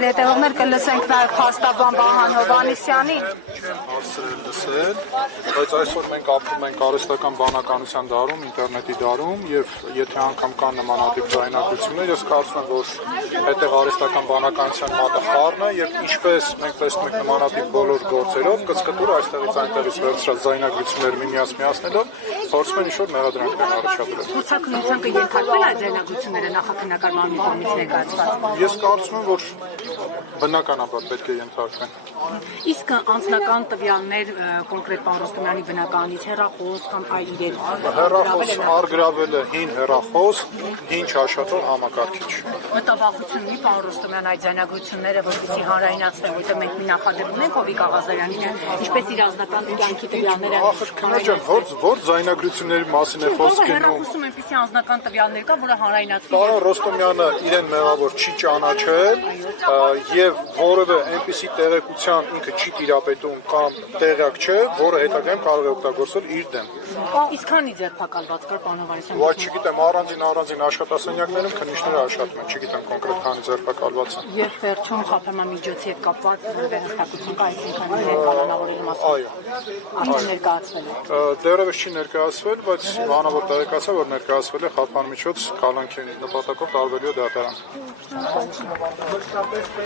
եկել հետևողներ կլսենք նաև փաստաբան Վահան Հովհաննիսյանին։ Չեմ հասցրել լսել, բայց այսօր մենք ապրում ենք արհեստական բանականության դարում, ինտերնետի դարում եւ եթե անգամ կան նմանատիպ ձայնագրություններ, ես կարծում եմ, որ այդտեղ արհեստական բանականության մատը խառն է եւ ինչպես մենք տեսնում ենք նմանատիպ բոլոր գործերով կցկտուր այստեղից այնտեղից վերցրած ձայնագրություններ միմյանց միացնելով փորձում են ինչ-որ մեղադրանքներ առաջադրել։ Ցուցակնության կենթարկվել այդ ձայնագրությունները նախաքննական մարմնի կողմից ներկայացված։ Ես կարծում եմ, որ բնականաբար պետք է ենթարկվեն։ Իսկ անձնական տվյալներ կոնկրետ պարոն Ռոստոմյանի բնականից հեռախոս կամ այլ իրեր։ Հեռախոս առգրավել է հին հեռախոս, հին չաշացող համակարգիչ։ Մտավախություն ունի պարոն Ռոստոմյան այդ ձայնագրությունները, որպեսզի հանրայնացնեն, որտեղ մենք մի նախադեպ ունենք Հովիկ Աղազարյանին, ինչպես իր անձնական կյանքի տվյալները։ Որ ձայնագրությունների մասին է խոսքը գնում։ Հեռախոսում այնպիսի անձնական տվյալներ կա, որը հանրայնացվի։ Պարոն Ռոստոմյանը իրեն մեղավոր չի ճանաչել եւ որևէ այնպիսի տեղեկության ինքը չի տիրապետում կամ տեղյակ չէ, որը հետագայում կարող է օգտագործել իր դեմ։ Իսկ քանի ձերբակալված կար պարոն Հովհաննիսյան։ Ոչ չգիտեմ, առանձին աշխատասենյակներում քննիչները աշխատում են, չգիտեմ կոնկրետ քանի ձերբակալված են։ Եվ վերջում խափանամիջոցի հետ կապված որևէ հստակություն կա, այսինքն ներկայանավորելու մասին։ Այո։ Ինչ ներկայացվել է։ Դեռևս չի ներկայացվել, բայց բանավոր տեղեկացա, որ ներկայացվել է խափանամիջոց կալանքի նպատակով տարբերյա դատարան։